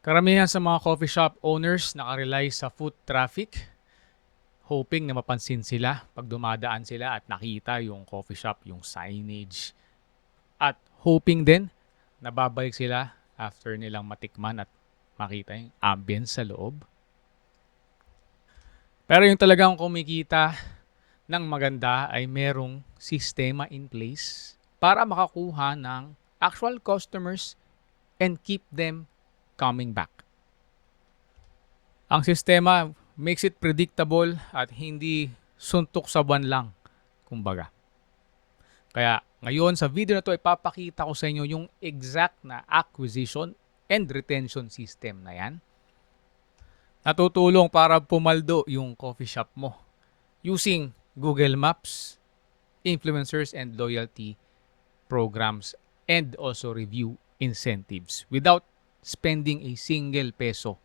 Karamihan sa mga coffee shop owners nakarely sa foot traffic, hoping na mapansin sila pag dumadaan sila at nakita yung coffee shop, yung signage. At hoping din na babalik sila after nilang matikman at makita yung ambience sa loob. Pero yung talagang kumikita ng maganda ay merong sistema in place para makakuha ng actual customers and keep them coming back. Ang sistema makes it predictable at hindi suntok sa buwan lang, kumbaga. Kaya ngayon sa video na to ipapakita ko sa inyo yung exact na acquisition and retention system na yan. Natutulong para pumaldo yung coffee shop mo using Google Maps, influencers and loyalty programs and also review incentives without spending a single peso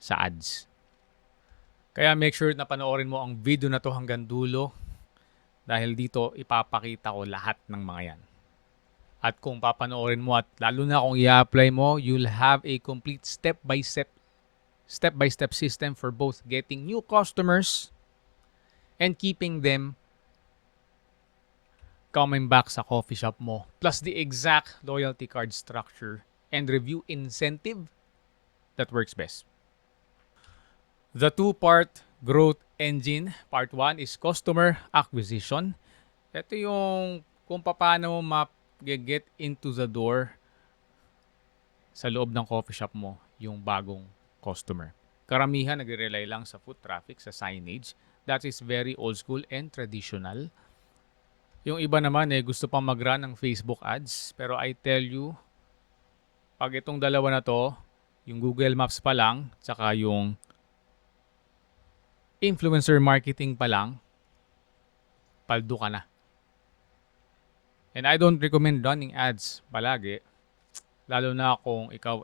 sa ads. Kaya make sure na panoorin mo ang video na to hanggang dulo dahil dito ipapakita ko lahat ng mga yan. At kung papanoorin mo at lalo na kung i-apply mo, you'll have a complete step-by-step system for both getting new customers and keeping them coming back sa coffee shop mo. Plus the exact loyalty card structure and review incentive that works best. The two-part growth engine. Part 1 is customer acquisition. Ito yung kung paano mo ma-get into the door sa loob ng coffee shop mo yung bagong customer. Karamihan nagre-rely lang sa foot traffic, sa signage. That is very old school and traditional. Yung iba naman gusto pang mag-run ng Facebook ads. Pero I tell you, pag itong dalawa na to, yung Google Maps pa lang, tsaka yung influencer marketing pa lang, paldo ka na. And I don't recommend running ads palagi, lalo na kung ikaw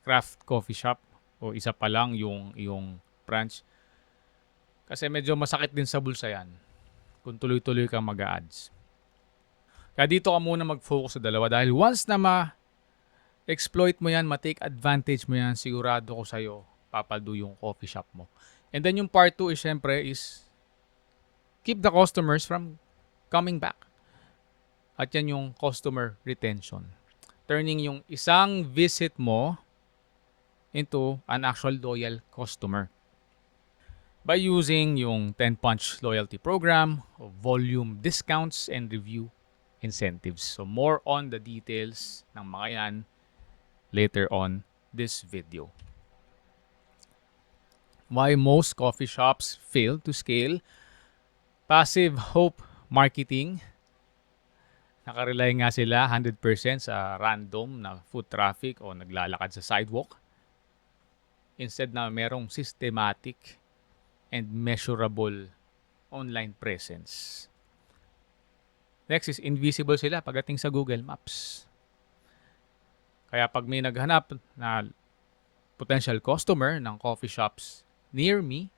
craft coffee shop o isa pa lang yung iyong branch. Kasi medyo masakit din sa bulsa yan kung tuloy-tuloy kang mag-ads. Kaya dito ka muna mag-focus sa dalawa dahil once na ma-exploit mo yan, ma-take advantage mo yan, sigurado ko sa'yo, papaldo yung coffee shop mo. And then yung part 2 is syempre is keep the customers from coming back. At yan yung customer retention. Turning yung isang visit mo into an actual loyal customer. By using yung 10-punch loyalty program, volume discounts, and review incentives. So more on the details ng mga yan later on this video. Why most coffee shops fail to scale. Passive hope marketing. Nakarely nga sila 100% sa random na foot traffic o naglalakad sa sidewalk. Instead na merong systematic and measurable online presence. Next is invisible sila pagdating sa Google Maps. Kaya pag may naghanap na potential customer ng coffee shops near me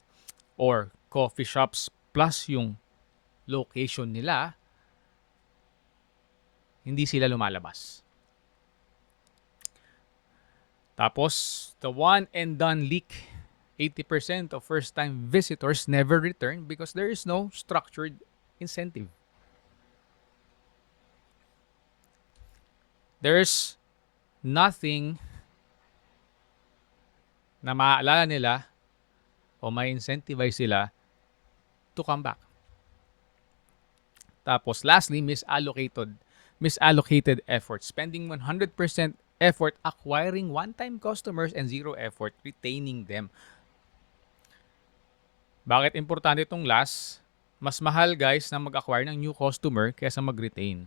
or coffee shops plus yung location nila, hindi sila lumalabas. Tapos, the one and done leak. 80% of first-time visitors never return because there is no structured incentive. There's nothing na maaalala nila o may incentivize sila to come back. Tapos lastly, misallocated effort. Spending 100% effort acquiring one-time customers and zero effort retaining them. Bakit importante itong last? Mas mahal guys na mag-acquire ng new customer kaysa mag-retain.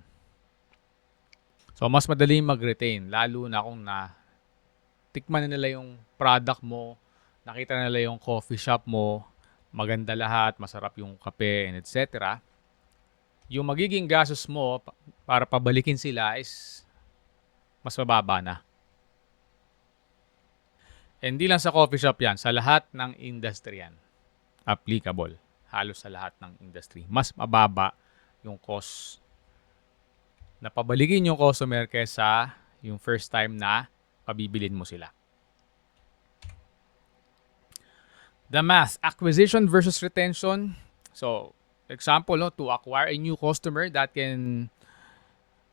So mas madali mag-retain lalo na kung tikman na nila yung product mo, nakita na nila yung coffee shop mo, maganda lahat, masarap yung kape and etc. Yung magiging gastos mo para pabalikin sila is mas mababa na. Hindi lang sa coffee shop yan, sa lahat ng industry yan. Applicable. Halos sa lahat ng industry. Mas mababa yung cost na pabalikin yung customer kesa yung first time na pabibilin mo sila. The math, acquisition versus retention. So, example, no, to acquire a new customer, that can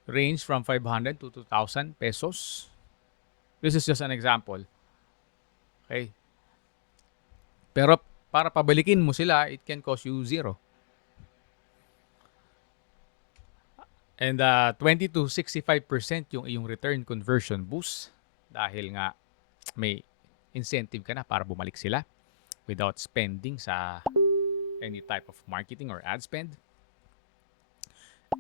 range from 500 to 2,000 pesos. This is just an example. Okay? Pero para pabalikin mo sila, it can cost you zero. And 20 to 65% yung iyong return conversion boost dahil nga may incentive ka na para bumalik sila without spending sa any type of marketing or ad spend.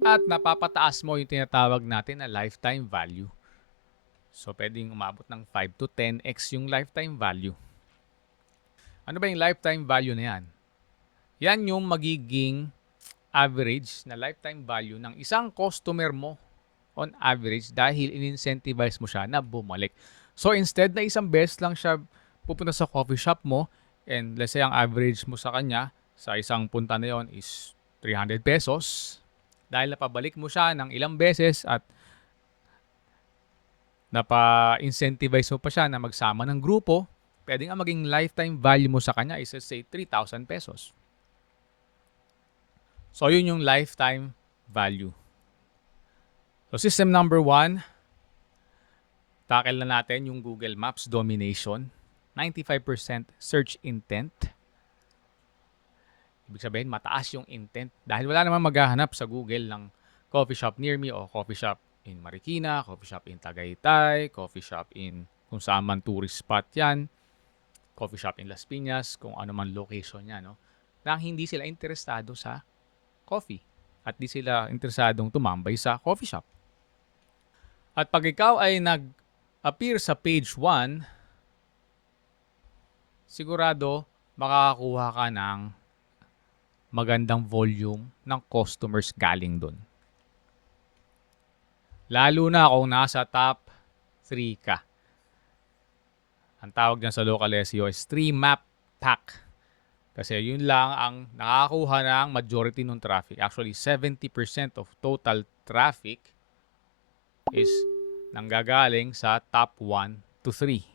At napapataas mo yung tinatawag natin na lifetime value. So, pwedeng umabot ng 5 to 10x yung lifetime value. Ano ba yung lifetime value na yan? Yan yung magiging average na lifetime value ng isang customer mo on average dahil in-incentivize mo siya na bumalik. So, instead na isang beses lang siya pupunta sa coffee shop mo and let's say ang average mo sa kanya sa isang punta na yon is 300 pesos, dahil napabalik mo siya ng ilang beses at napa-incentivize mo pa siya na magsama ng grupo, pwede nga maging lifetime value mo sa kanya is let's say 3,000 pesos. So, yun yung lifetime value. So, system number 1, tackle na natin yung Google Maps domination. 95% search intent. Ibig sabihin, mataas yung intent. Dahil wala naman maghahanap sa Google ng coffee shop near me o coffee shop in Marikina, coffee shop in Tagaytay, coffee shop in kung saan man tourist spot yan, coffee shop in Las Piñas, kung ano man location niya, no? Nang hindi sila interesado sa coffee at di sila interesadong tumambay sa coffee shop. At pag ikaw ay nag-appear sa page 1, sigurado makakakuha ka ng magandang volume ng customers galing doon. Lalo na kung nasa top 3 ka. Ang tawag niyan sa local SEO is 3 map pack. Kasi yun lang ang nakakakuha ng majority ng traffic. Actually, 70% of total traffic is nanggagaling sa top 1 to 3.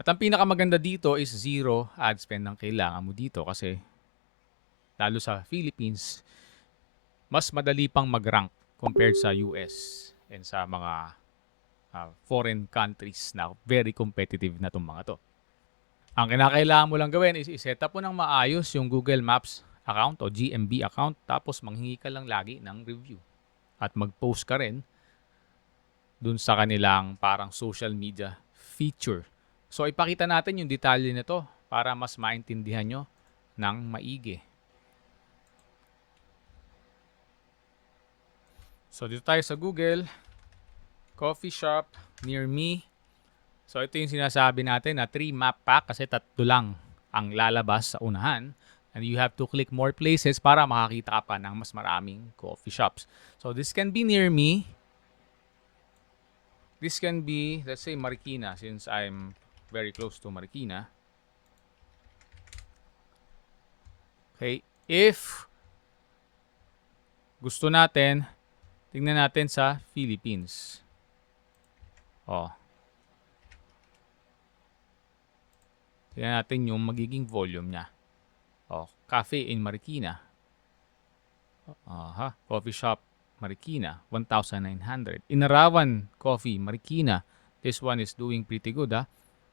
At ang pinakamaganda dito is zero ad spend ang kailangan mo dito kasi lalo sa Philippines, mas madali pang mag-rank compared sa US and sa mga foreign countries na very competitive na itong mga to. Ang kinakailangan mo lang gawin is i-set up mo ng maayos yung Google Maps account o GMB account, tapos manghingi ka lang lagi ng review. At mag-post ka rin dun sa kanilang parang social media feature. So, ipakita natin yung detalye nito para mas maintindihan nyo ng maigi. So, dito tayo sa Google, coffee shop near me. So, ito yung sinasabi natin na 3 map pack kasi 3 lang ang lalabas sa unahan. And you have to click more places para makakita ka pa ng mas maraming coffee shops. So, this can be near me. This can be, let's say, Marikina since I'm very close to Marikina. Okay, if gusto natin, tingnan natin sa Philippines. Oh. Tingnan natin yung magiging volume niya. Oh, cafe in Marikina. Coffee shop Marikina, 1,900. Inarawan Coffee Marikina. This one is doing pretty good, ha.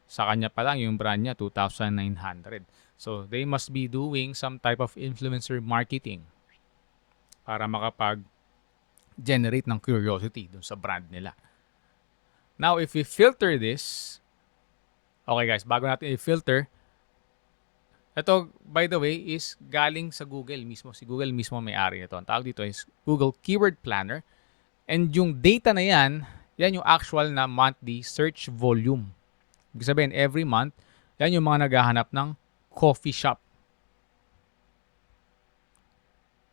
Sa kanya pa lang yung brand niya 2,900. So they must be doing some type of influencer marketing para makapag-generate ng curiosity dun sa brand nila. Now, if we filter this, okay guys, bago natin i-filter, ito, by the way, is galing sa Google mismo. Si Google mismo may-ari nito. Ang tawag dito is Google Keyword Planner. And yung data na yan, yan yung actual na monthly search volume. Ibig sabihin, every month, yan yung mga naghahanap ng coffee shop.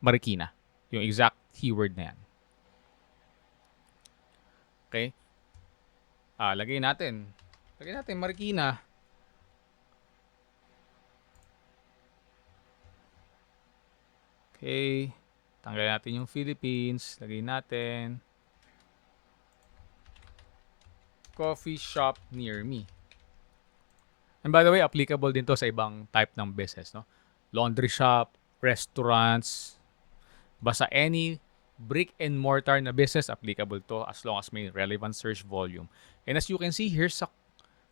Marikina. Yung exact keyword na yan. Okay? Lagay natin Marikina. Okay. Tanggalin natin yung Philippines. Lagay natin. coffee shop near me. And by the way, applicable din to sa ibang type ng business, no? Laundry shop, restaurants, basta any brick and mortar na business, applicable to as long as may relevant search volume. And as you can see here sa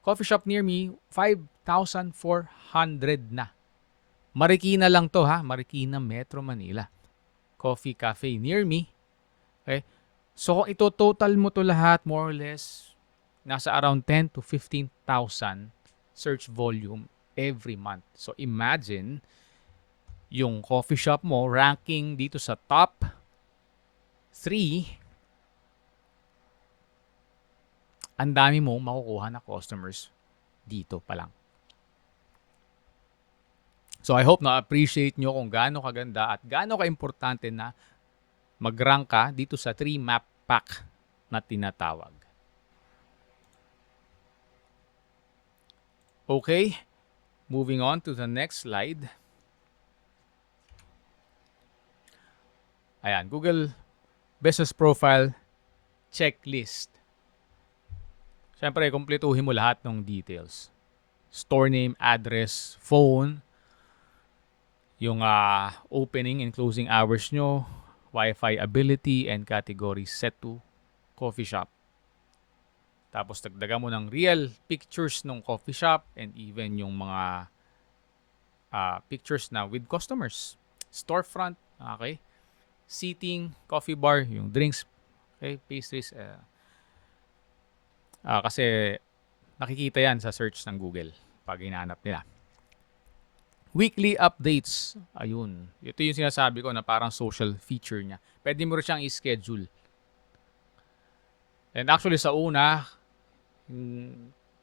coffee shop near me, 5,400 na. Marikina lang to ha, Marikina, Metro Manila. Coffee cafe near me. Okay? So kung ito total mo to lahat, more or less, nasa around 10 to 15,000 search volume every month. So imagine, yung coffee shop mo ranking dito sa top 3, ang dami mo makukuha na customers dito pa lang. So I hope na-appreciate nyo kung gaano kaganda at gaano ka-importante na mag-rank ka dito sa 3 map pack na tinatawag. Okay, moving on to the next slide. Ayan, Google Business Profile Checklist. Siyempre, kumpletuhin mo lahat ng details. Store name, address, phone, yung opening and closing hours nyo, Wi-Fi ability and category set to coffee shop. Tapos dagdagan mo ng real pictures ng coffee shop and even yung mga pictures na with customers. Storefront, okay? Seating, coffee bar, yung drinks, okay? Pastries. Kasi nakikita yan sa search ng Google pag hinahanap nila. Weekly updates. Ayun. Ito yung sinasabi ko na parang social feature niya. Pwede mo rin siyang i-schedule. And actually sa una,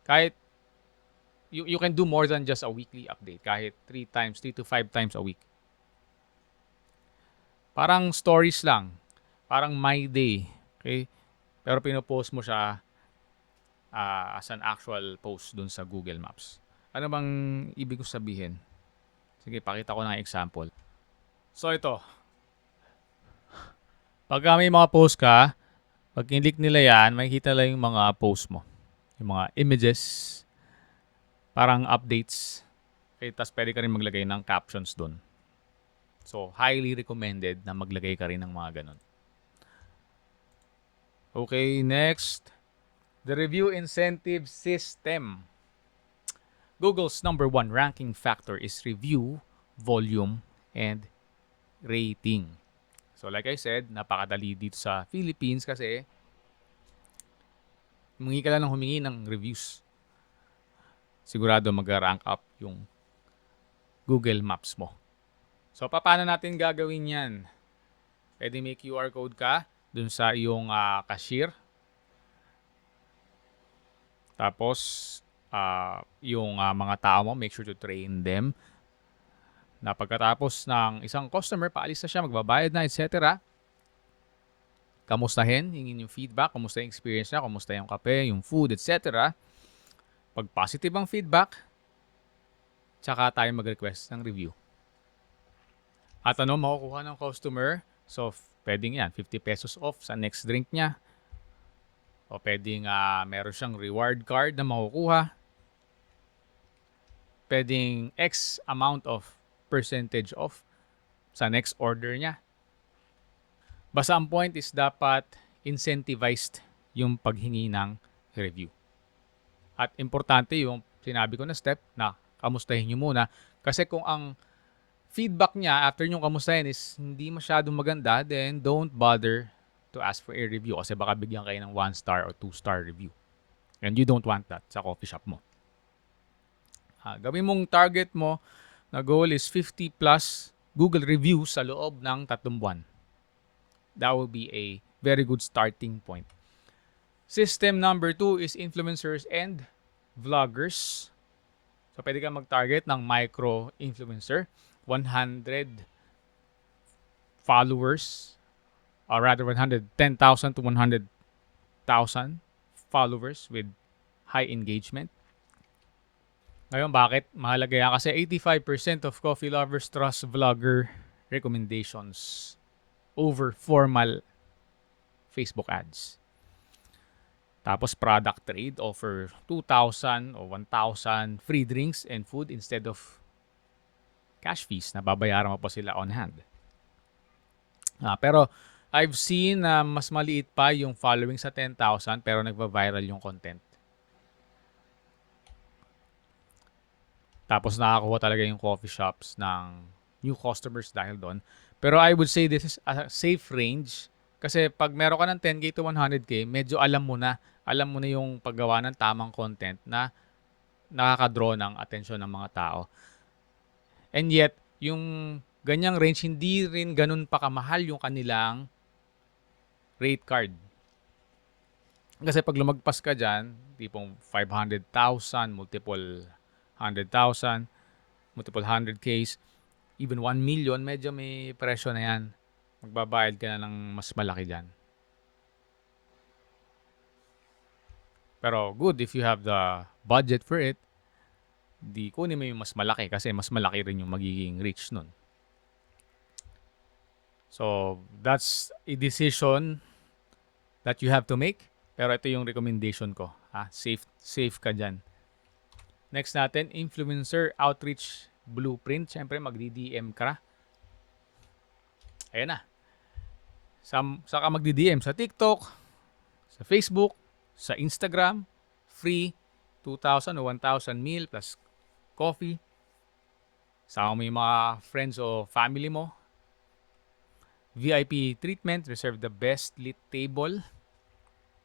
kahit you can do more than just a weekly update. Kahit 3 to 5 times a week. Parang stories lang. Parang my day. Okay? Pero pinopost mo siya as an actual post dun sa Google Maps. Ano bang ibig ko sabihin? Sige, pakita ko ng example. So ito. Pag may mga post ka, pag kinlik nila yan, makikita lang yung mga post mo. Yung mga images, parang updates. Okay, tapos pwede ka rin maglagay ng captions dun. So, highly recommended na maglagay ka rin ng mga ganun. Okay, next. The review incentive system. Google's number 1 ranking factor is review, volume, and rating. So like I said, napakadali dito sa Philippines kasi humingi ka lang ng humingi ng reviews. Sigurado mag-rank up yung Google Maps mo. So paano natin gagawin yan? Pwede may QR code ka dun sa iyong cashier. Tapos yung mga tao mo, make sure to train them na pagkatapos ng isang customer, paalis na siya, magbabayad na, etc. Kamustahin, hingin yung feedback, kamusta yung experience niya, kamusta yung kape, yung food, etc. Pag positive ang feedback, tsaka tayo mag-request ng review. At ano makukuha ng customer? So, pwedeng yan, 50 pesos off sa next drink niya. O pwedeng meron siyang reward card na makukuha. Pwedeng X amount of percentage off sa next order niya. Basta ang point is dapat incentivized yung paghingi ng review. At importante yung sinabi ko na step na kamustahin nyo muna. Kasi kung ang feedback niya after nyo kamustahin is hindi masyadong maganda, then don't bother to ask for a review kasi baka bigyan kayo ng 1-star or 2-star review. And you don't want that sa coffee shop mo. Gawin mong target mo na goal is 50 plus Google reviews sa loob ng 3 buwan. That will be a very good starting point. System number 2 is influencers and vloggers. So, pwede ka mag-target ng micro-influencer. 100 followers, or rather 110,000 to 100,000 followers with high engagement. Ngayon, bakit mahalaga yan? Kasi 85% of coffee lovers trust vlogger recommendations over formal Facebook ads. Tapos product trade, offer 2,000 o 1,000 free drinks and food instead of cash fees na babayaran mo pa sila on hand. Pero I've seen na mas maliit pa yung following sa 10,000 pero nagva-viral yung content. Tapos nakakuha talaga yung coffee shops ng new customers dahil doon. Pero I would say this is a safe range kasi pag meron ka ng 10K to 100K, medyo alam mo na yung paggawa ng tamang content na nakaka-draw ng atensyon ng mga tao. And yet, yung ganyang range, hindi rin ganun pa kamahal yung kanilang rate card. Kasi pag lumagpas ka dyan, tipong 500,000, multiple 100,000, multiple 100Ks, even 1 million, medyo may presyo na yan. Magbabayad ka na ng mas malaki dyan. Pero good if you have the budget for it, di kunin mo yung mas malaki kasi mas malaki rin yung magiging reach nun. So, that's a decision that you have to make. Pero ito yung recommendation ko. Safe ka dyan. Next natin, influencer outreach blueprint. Siyempre, magdi-DM ka. Ayan na. Saan ka magdi-DM? Sa TikTok, sa Facebook, sa Instagram. Free 2,000 o 1,000 meal plus coffee. Sama mo yung mga friends o family mo. VIP treatment. Reserve the best lit table.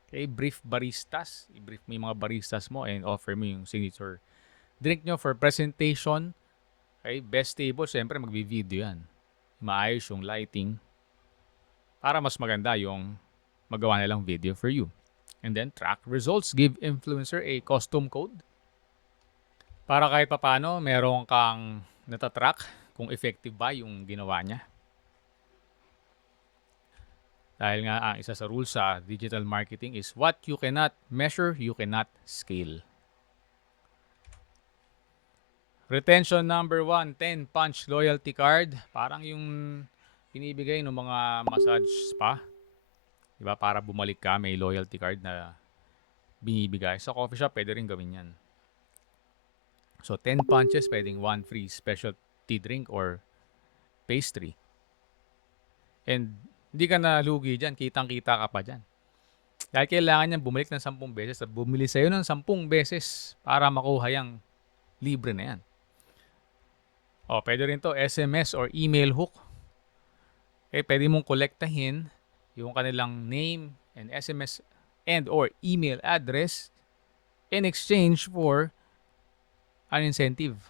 Okay, brief baristas. I-brief mo yung mga baristas mo and offer mo yung signature drink nyo for presentation. Okay, best table. Siyempre, magbi-video yan. Maayos yung lighting para mas maganda yung magawa nilang video for you. And then, track results. Give influencer a custom code para kahit papano, meron kang natatrack kung effective ba yung ginawa niya. Dahil nga, ang isa sa rules sa digital marketing is what you cannot measure, you cannot scale. Retention number 1, 10 punch loyalty card. Parang yung binibigay ng mga massage spa. Diba? Para bumalik ka, may loyalty card na binibigay. Sa coffee shop, pwede rin gawin yan. So, 10 punches, pwedeng 1 free specialty drink or pastry. And hindi ka na lugi dyan. Kitang-kita ka pa dyan. Dahil kailangan niyan bumalik ng 10 beses at bumili sa'yo ng 10 beses para makuha yung libre na yan. O, pwede rin to SMS or email hook. Okay, pwede mong kolektahin yung kanilang name and SMS and or email address in exchange for an incentive.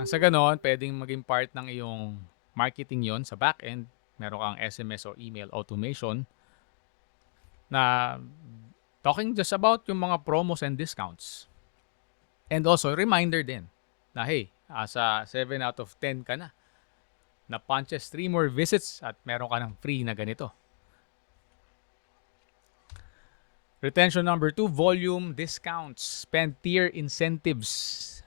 Nang sa ganon, pwedeng maging part ng iyong marketing yon sa back-end. Meron kang SMS or email automation na talking just about yung mga promos and discounts. And also, reminder din na hey, sa 7 out of 10 ka na punches 3 more visits at meron ka ng free na ganito. Retention number 2, volume discounts, spend tier incentives,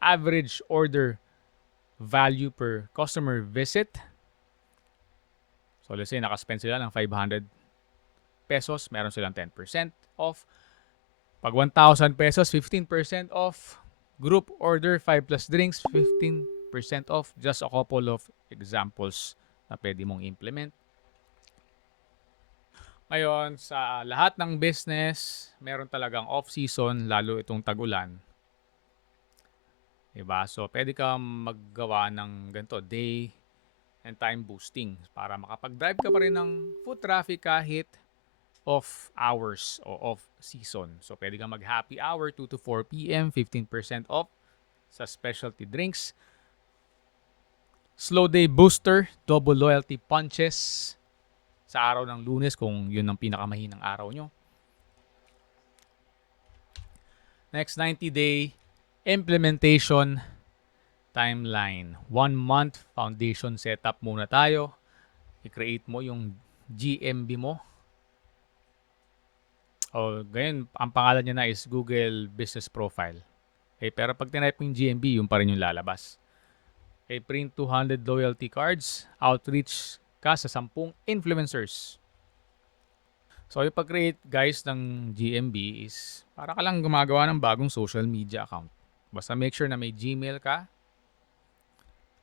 average order value per customer visit. So let's say nakaspend sila ng 500 pesos, meron silang 10% off. Pag 1,000 pesos, 15% off. Group order, 5 plus drinks, 15% off. Just a couple of examples na pwede mong implement. Ngayon, sa lahat ng business, meron talagang off-season, lalo itong tag-ulan. Diba? So, pwede kang maggawa ng ganito, day and time boosting para makapag-drive ka pa rin ng foot traffic kahit off hours o off season. So, pwede kang mag-happy hour, 2 to 4 p.m., 15% off sa specialty drinks. Slow day booster, double loyalty punches sa araw ng Lunes kung yun ang pinakamahinang araw nyo. Next, 90-day implementation timeline. 1 month foundation setup muna tayo. I-create mo yung GMB mo. O, ganyan, ang pangalan niya na is Google Business Profile. Okay, pero pag tinype mo yung GMB, yung pa rin yung lalabas. Okay, print 200 loyalty cards. Outreach ka sa 10 influencers. So, yung pag-create guys ng GMB is para ka lang gumagawa ng bagong social media account. Basta make sure na may Gmail ka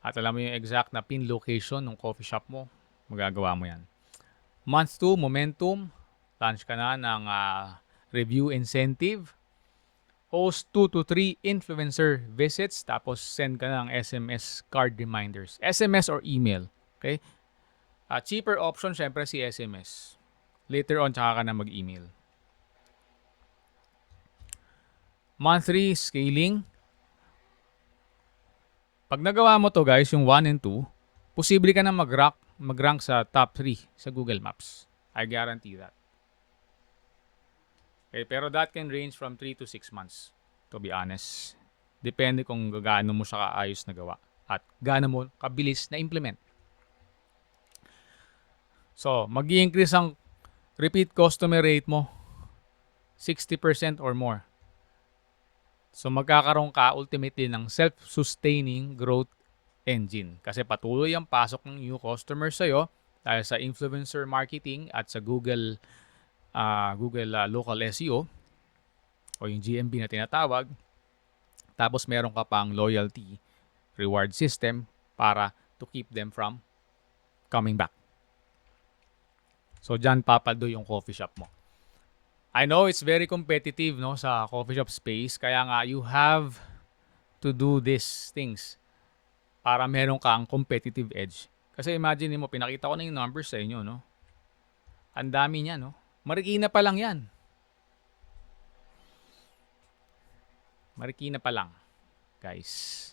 at alam mo yung exact na pin location ng coffee shop mo. Magagawa mo yan. Month 2, momentum. Launch ka na ng review incentive. Host 2 to 3 influencer visits. Tapos send ka ng SMS card reminders. SMS or email. Okay? Cheaper option syempre si SMS. Later on, tsaka ka na mag-email. Month 3, scaling. Pag nagawa mo to guys, yung 1 and 2, posible ka na mag-rank sa top 3 sa Google Maps. I guarantee that. Okay, pero that can range from 3 to 6 months, to be honest. Depende kung gaano mo siya kaayos na gawa at gaano mo kabilis na implement. So, mag-i-increase ang repeat customer rate mo 60% or more. So magkakaroon ka ultimately ng self-sustaining growth engine kasi patuloy ang pasok ng new customers sa'yo dahil sa influencer marketing at sa Google local SEO o yung GMB na tinatawag. Tapos meron ka pang loyalty reward system para to keep them from coming back. So dyan papaldo yung coffee shop mo. I know it's very competitive no sa coffee shop space kaya nga you have to do these things para meron kang competitive edge. Kasi imagine mo, pinakita ko na yung numbers sa inyo, no? Ang dami niya, no? Marikina pa lang yan. Marikina pa lang, guys.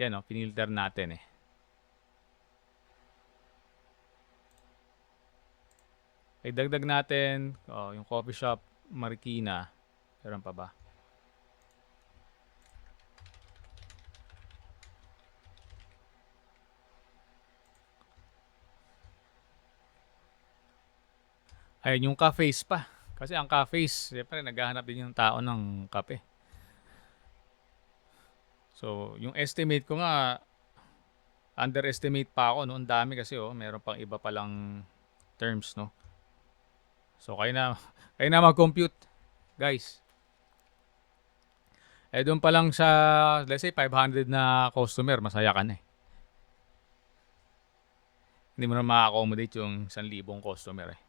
Yan, no? Pinilter natin eh. Okay, dagdag natin yung coffee shop Marikina. Meron pa ba? Ayun, yung cafes pa. Kasi ang cafes, siyempre naghahanap din yung tao ng kape. So, yung estimate ko nga, underestimate pa ako, no? Ang dami kasi, meron pang iba palang terms, no? So, kayo na mag-compute, guys. Doon pa lang sa, let's say, 500 na customer, masaya ka na eh. Hindi mo na ma-accommodate yung 1,000 customer eh.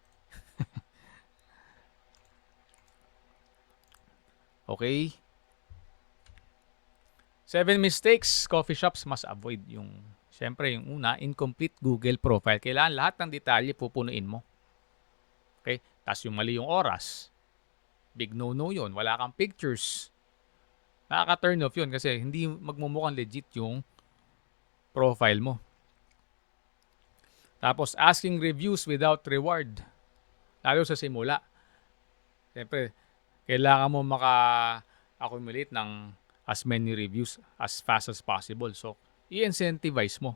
Okay? 7 mistakes coffee shops must avoid. Siyempre, yung una, incomplete Google profile. Kailangan lahat ng detalye pupunuin mo. Okay? Tapos yung mali yung oras. Big no-no yun. Wala kang pictures. Nakaka-turn off yun kasi hindi magmumukhang legit yung profile mo. Tapos, asking reviews without reward. Lalo sa simula. Siyempre, kailangan mo maka-accumulate ng as many reviews as fast as possible. So, i-incentivize mo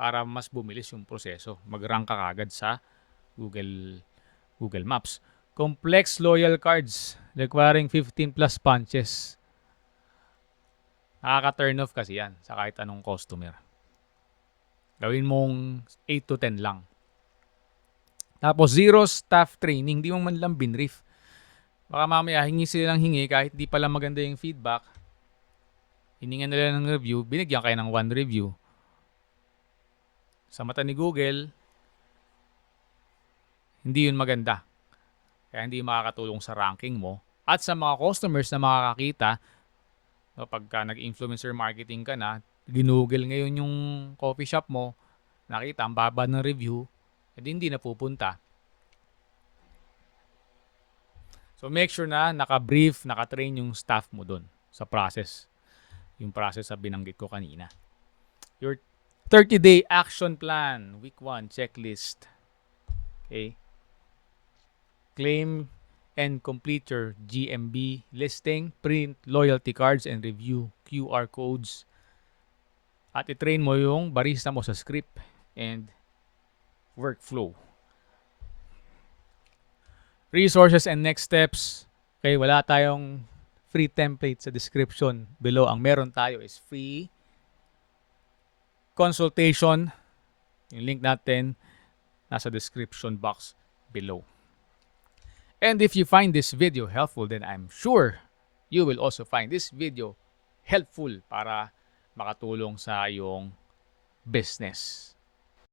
para mas bumilis yung proseso. Mag-rank ka kagad sa Google Maps. Complex loyal cards requiring 15 plus punches. Nakaka-turn off kasi yan sa kahit anong customer. Gawin mong 8 to 10 lang. Tapos zero staff training. Di mo man lang binrief. Baka mamaya hingi sila ng hingi kahit di pala maganda yung feedback. Hiningan nila ng review. Binigyan kayo ng 1 review. Sa mata ni Google, hindi yun maganda. Kaya hindi makakatulong sa ranking mo. At sa mga customers na makakakita, pagka nag-influencer marketing ka na, ginugol ngayon yung coffee shop mo, nakita ang baba ng review, hindi na pupunta. So make sure na naka-brief, naka-train yung staff mo doon sa process. Yung process na binanggit ko kanina. Your 30-day action plan, week 1, checklist. Okay? Claim and complete your GMB listing, print loyalty cards and review QR codes. At i-train mo yung barista mo sa script and workflow. Resources and next steps. Okay, wala tayong free template sa description below. Ang meron tayo is free consultation. Yung link natin nasa description box. below. And if you find this video helpful, then I'm sure you will also find this video helpful para makatulong sa iyong business.